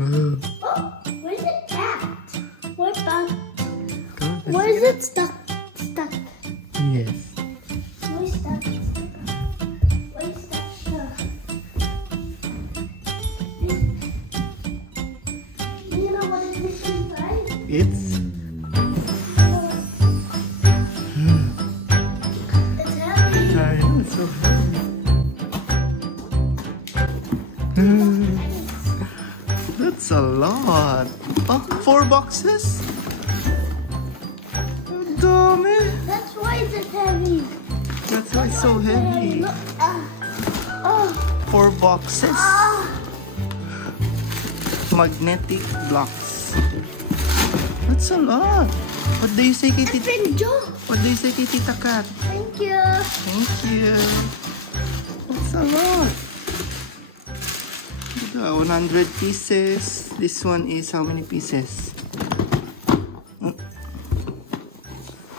Oh, where's it at? What about? Where is it stuck? Stuck. Yes. Where's that? Where's that stuck? You know what it is inside? It's It's heavy. I know, it's so heavy. That's a lot. Oh, 4 boxes? Ang dami. That's why it's heavy. That's why it's so heavy. Look. Oh. 4 boxes. Ah. Magnetic blocks. That's a lot. What do you say kay Tita? What do you say kay Tita Kat? Thank you. Thank you. That's a lot. 100 pieces. This one is how many pieces?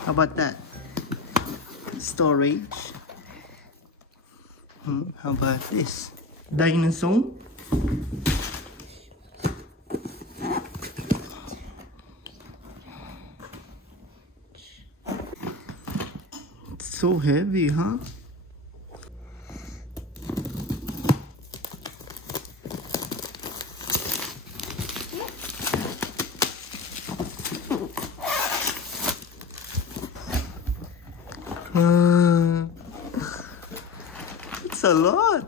How about that? Storage. How about this? Dinosaur. It's so heavy, huh? It's a lot.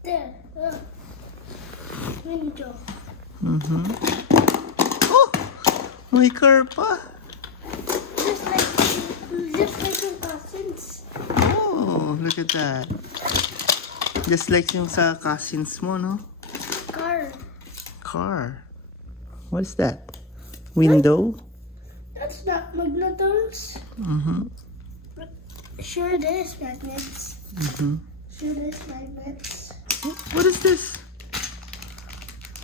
There. Window. Oh, may car pa. Just like your cousins. Oh, look at that. Just like yung sa cousins mo, no? Car. What's that? Window? That's not magnetons. Sure it is magnets. Sure it is magnets. What is this?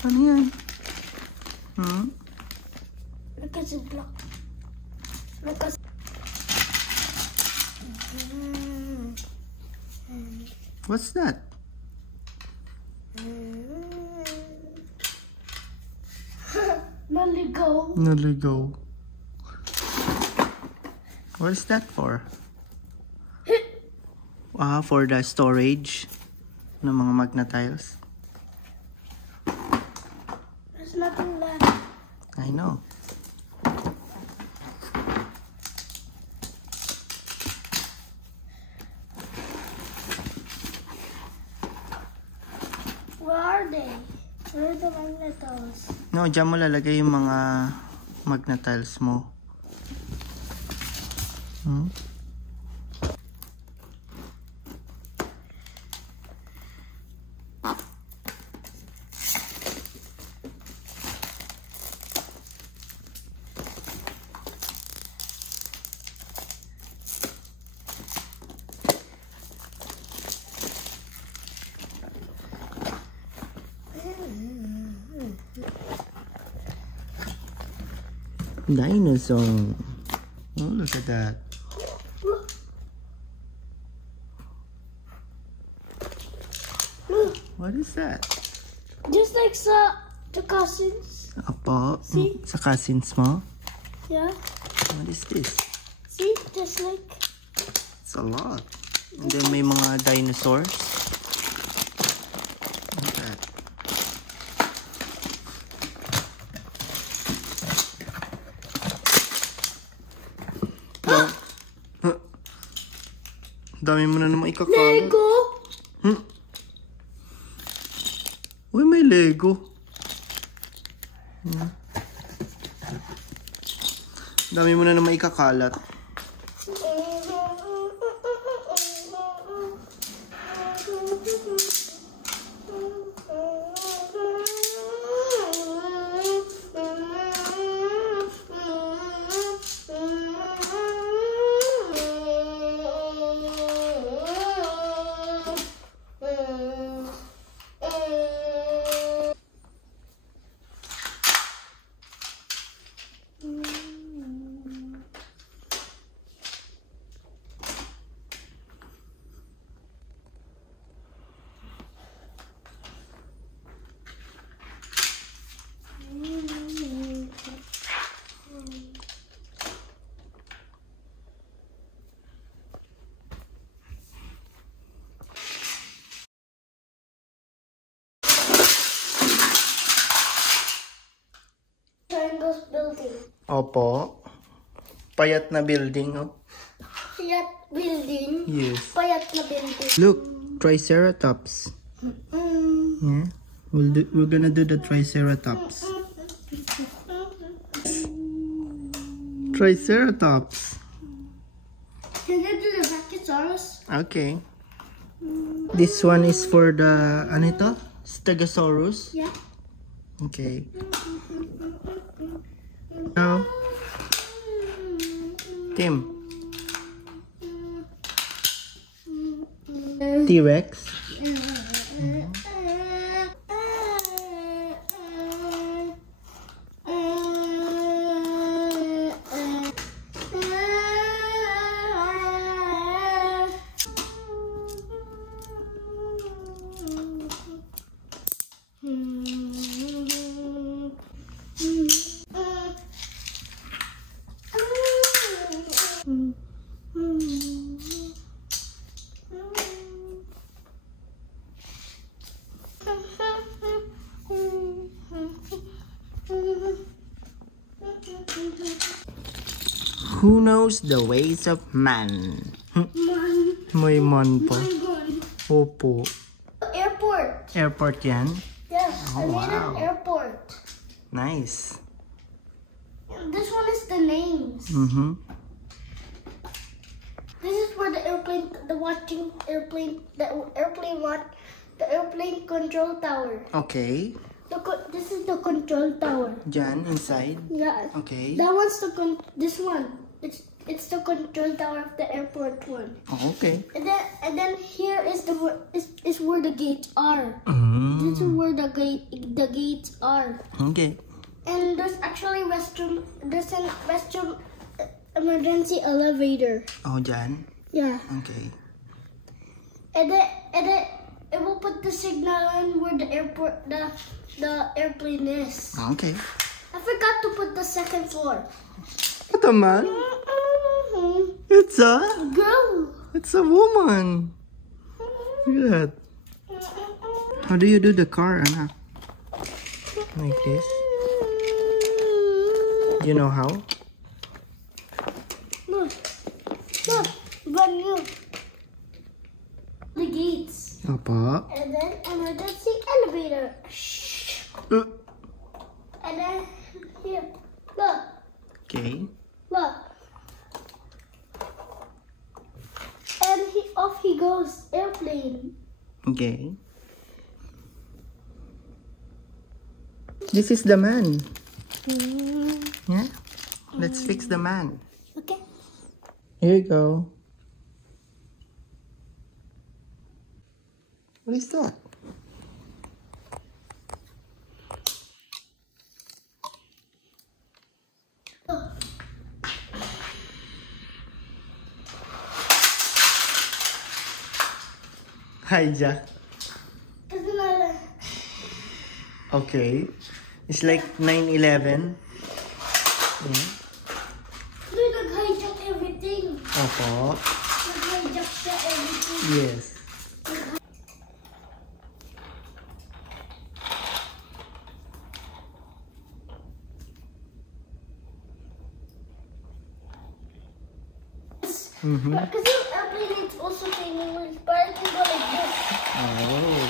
Ano yan? Look at the block. Look at. What's that? Naligo. Naligo. What is that for? For the storage ng mga magnetiles. There's nothing left. I know. Where are they? Where are the magnetos? No, dyan mo lalagay yung mga magnetiles mo. Dinosaur. Oh, look at that. What is that? Just like the cousins. Apo, See? sa cousins mo? Yeah. What is this? See? Just like. It's a lot. And then may mga dinosaurs. Look at that. Dami mo na naman ikakalat. Lego! Uy, may Lego. Dami mo na naman ikakalat. Triangles building. Opo. Payat na building, oh. Payat building? Yes. Payat na building. Look, Triceratops. Yeah. We're gonna do the Triceratops. Triceratops. Can you do the Brachiosaurus? Okay. This one is for the, ano ito? Stegosaurus? Yeah. Okay. Now, Tim. T-Rex. Who knows the ways of man? May man pa. Opo. Airport. Airport yan? Yes, I Oh, made wow. an airport. Nice. This one is the names. This is where the airplane, the airplane control tower. Okay. This is the control tower. Dyan, inside? Yeah. Okay. That one's this one. It's the control tower of the airport one. Oh, okay. And then here is where the gates are. This is where the gates are. Okay. And there's actually there's an restroom emergency elevator. Oh, dyan? Yeah. Okay. And then it will put the signal in where the airplane is. Okay. I forgot to put the second floor. Ito man? It's a Girl. It's a woman. Look at that. How do you do the car, anak? Like this? You know how? Look, brand new. The gates. Apa? And then emergency elevator. And then here, look, Okay. look. And off he goes, airplane. Okay. This is the man. Yeah? Let's fix the man. Okay. Here you go. What is that? Hijack. Okay. It's like 9/11. Yeah. They nag-hijack everything. Opo. Nag-hijack siya everything. Yes. Because the airplane is also changing wings, but I can go like this. Oh.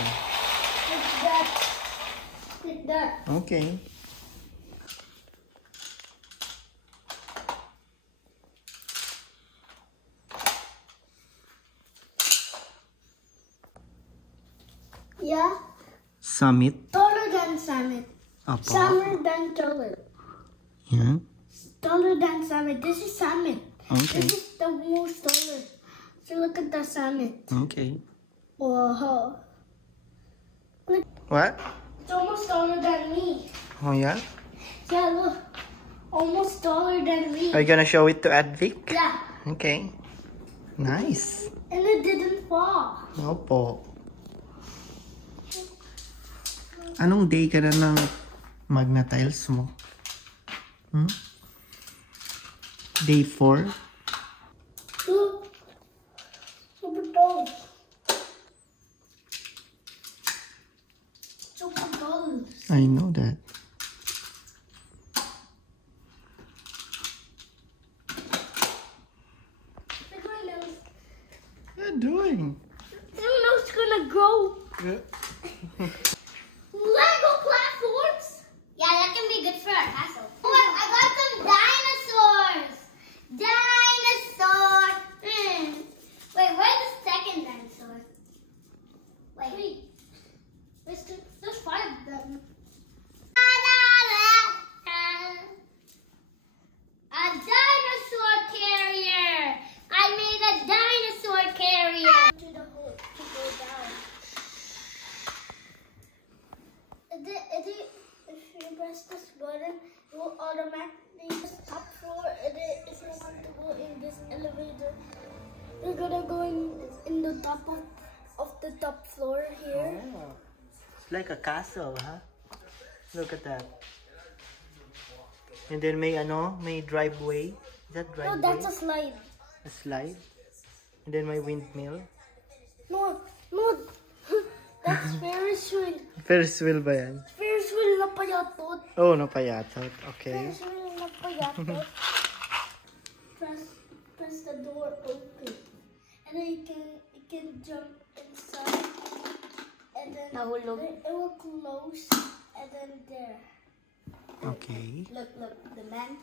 Like that. Like that. Okay. Yeah. Summit. Taller than Summit. Opo. Taller than taller. Yeah. Taller than Summit. This is Summit. Okay. This is the most taller. So look at the Summit. Okay. Whoa. Look, What? it's almost taller than me. Oh yeah? Yeah, look. Almost taller than me. Are you gonna show it to Advic? Yeah. Okay. Nice. And it didn't fall. Opo. Anong day ka na ng Magna Tiles mo? Day 4? Look. Super tall. Super tall. I know that. doing? I don't know, it's gonna grow. Lego platforms? Yeah, that can be good for our castle. Oh, I got some dinosaurs. Dinosaur. Wait, where's the second dinosaur? Wait. There's 5 of them. A dinosaur carrier. I made a dinosaur carrier. To the hole to go down. If you press this button, it will automatically top floor. And if you want to go in this elevator, you're gonna go in the top of the top floor here. Oh, it's like a castle, huh? Look at that. And then may driveway. Is that driveway? No, that's a slide. A slide. And then my windmill. No. That's Ferris wheel. Ferris wheel ba yan? Ferris wheel na payatot. Oh, napayatot. Okay. Ferris wheel na payatot. Press the door open. And then you can jump inside. And then it will close. And then there. Okay. Look, the man.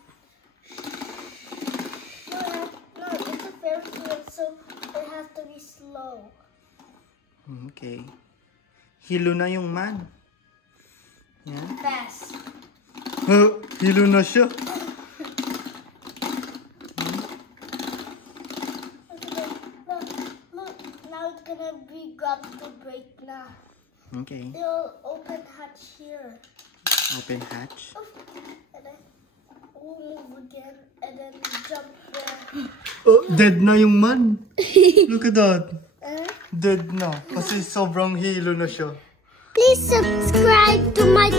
No, it's a Ferris wheel, so it has to be slow. Okay. Hilo na yung man. Yan. Fast. Hilo na siya. Look, now it's gonna be grab to break now. Okay. They'll open hatch here. Open hatch. And then we'll move again and then jump there. Oh, dead na yung man. Look at that. Dead na. Kasi sobrang hilo na siya. Please subscribe to my